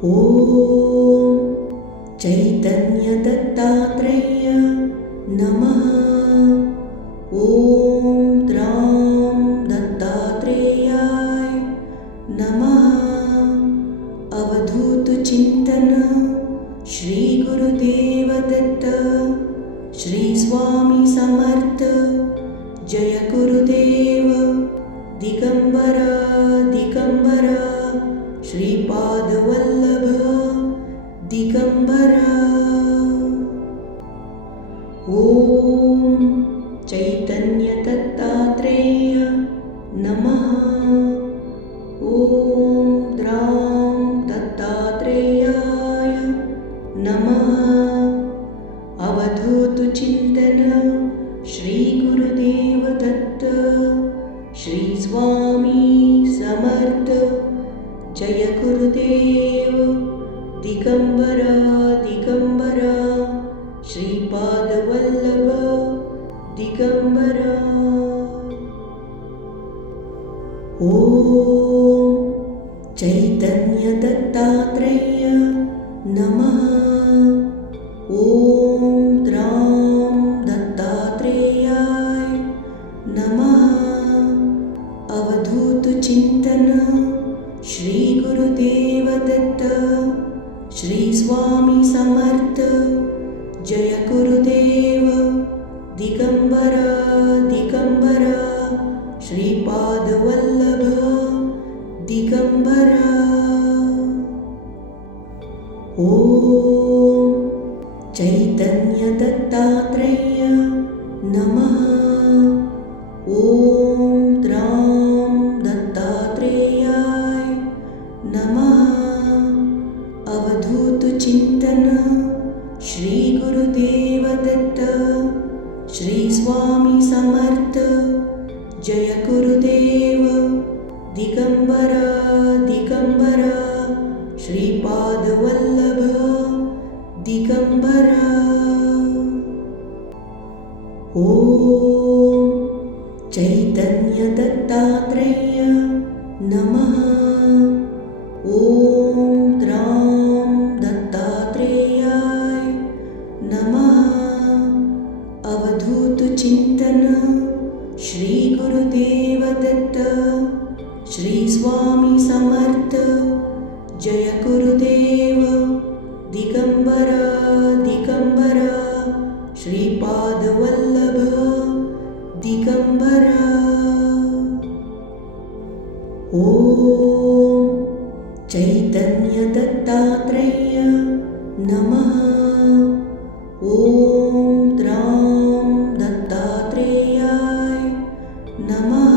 ॐ चैतन्यदत्तात्रेय नमः। ॐ द्रां दत्तात्रेयाय नमः। अवधूतचिन्तन श्रीगुरुदेवदत्त श्रीस्वामी समर्थ जय गुरुदेव। चिन्तन। श्रीगुरुदेव दत्त श्रीस्वामी समर्थ। जय गुरुदेव दिगम्बरा दिगम्बरा श्रीपादवल्लभा दिगम्बरा ॐ चैतन्यदत्तात्रेय नमः। ॐ चैतन्यदत्तात्रेय नमः। ॐ द्रां दत्तात्रेयाय नमः।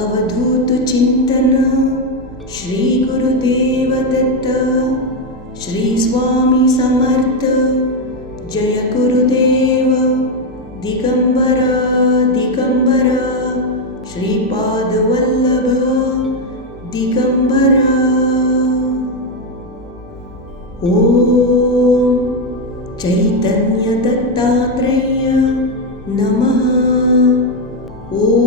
अवधूतचिन्तन श्रीगुरुदेवदत्त श्रीस्वामी समर्थ जय गुरुदेव दिगम्बरा दिगम्बरा। श्रीपादवल्लभ दिगम्बर ॐ चैतन्यदत्तात्रेय नमः ॐ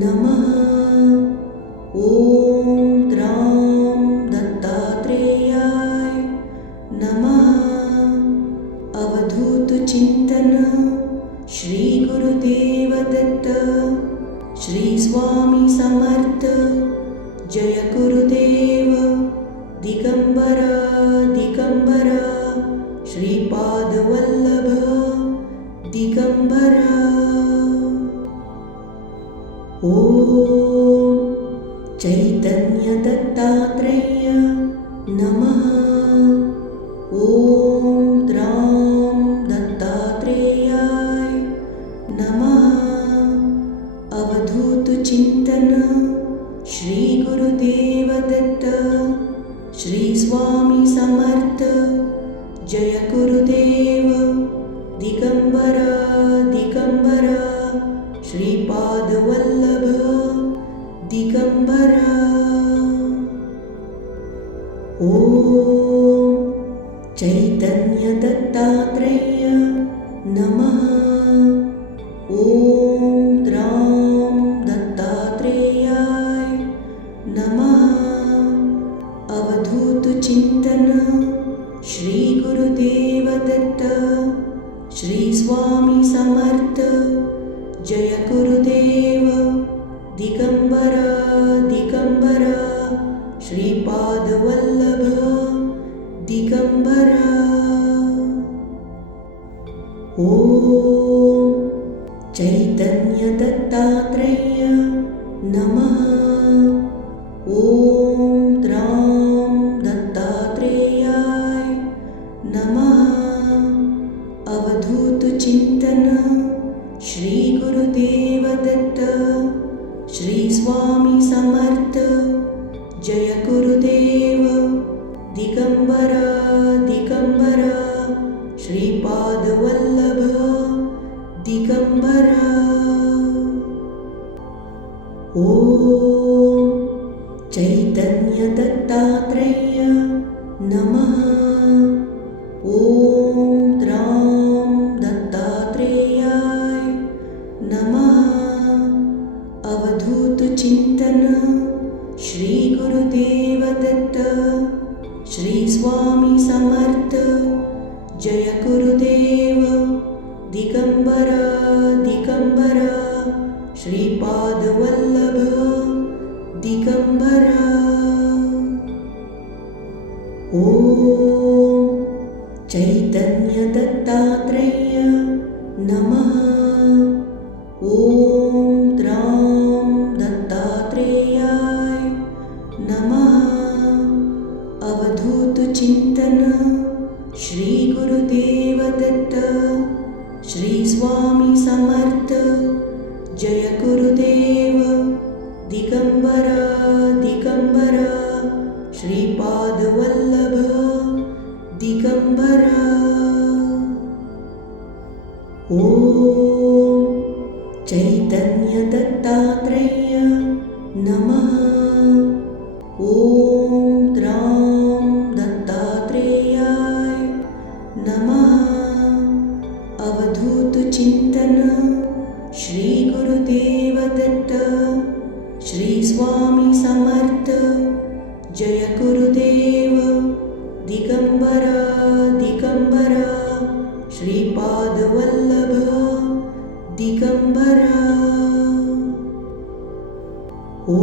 नमः। ॐ द्रां दत्तात्रेयाय नमः। अवधूतचिन्तन श्रीगुरुदेवदत्त श्रीस्वामी समर्थ जय गुरुदेव दिगम्बरा दिगम्बरा श्रीपादवल्लभ दिगम्बरा। अवधूतचिन्तन श्रीगुरुदेवदत्त श्रीस्वामी समर्थ जय गुरुदेव। दिगम्बरा दिगम्बरा श्रीपादवल्लभ दिगम्बरा। ॐ चैतन्यदत्तात्रेय नमः। ॐ जय गुरुदेव दिगम्बरा दिगम्बरा ॐ चैतन्यदत्तात्रेय नमः। अवधूतचिन्तन। श्रीगुरुदेवदत्त श्रीस्वामी समर्थ जय गुरुदेव दिगम्बरा दिगम्बरा श्रीपादवल्लभ दिगम्बरा। ॐ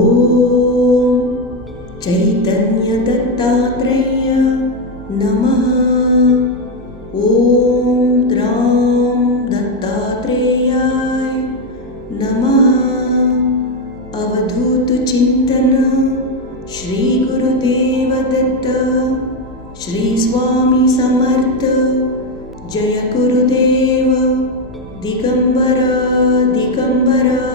चैतन्यदत्तात्रेय नमः गुरुदेव दिगम्बरा दिगम्बरा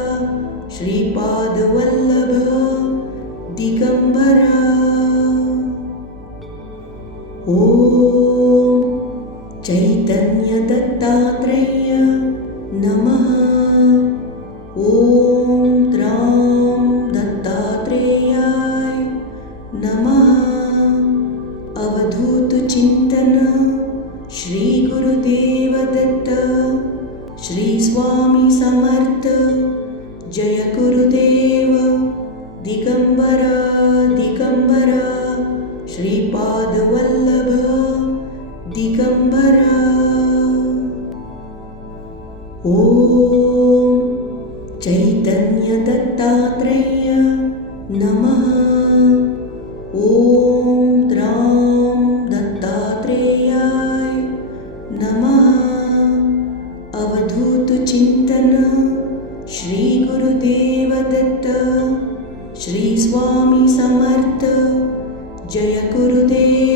ॐ चैतन्यदत्तात्रेय नमः। ॐ द्रां दत्तात्रेयाय नमः। अवधूतचिन्तन श्रीगुरुदेवदत्त श्रीस्वामी समर्थ जय गुरुदेव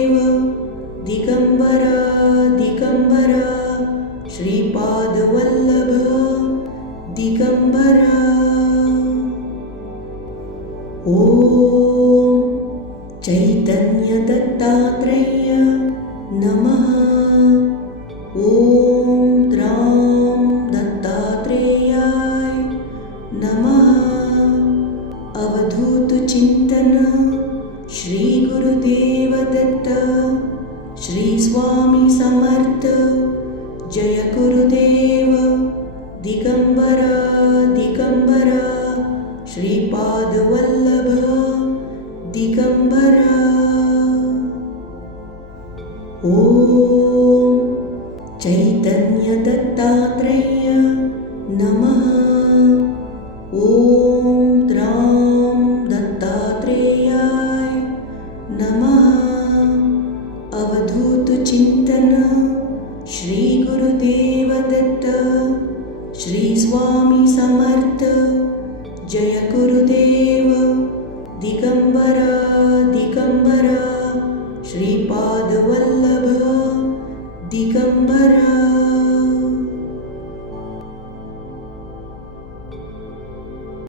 श्रीपादवल्लभ दिगम्बरा। ॐ चैतन्यदत्तात्रेय नमः। ॐ द्रां दत्तात्रेयाय नमः। अवधूतचिन्तन श्रीगुरुदेवदत्त श्रीस्वामी समर्थ जय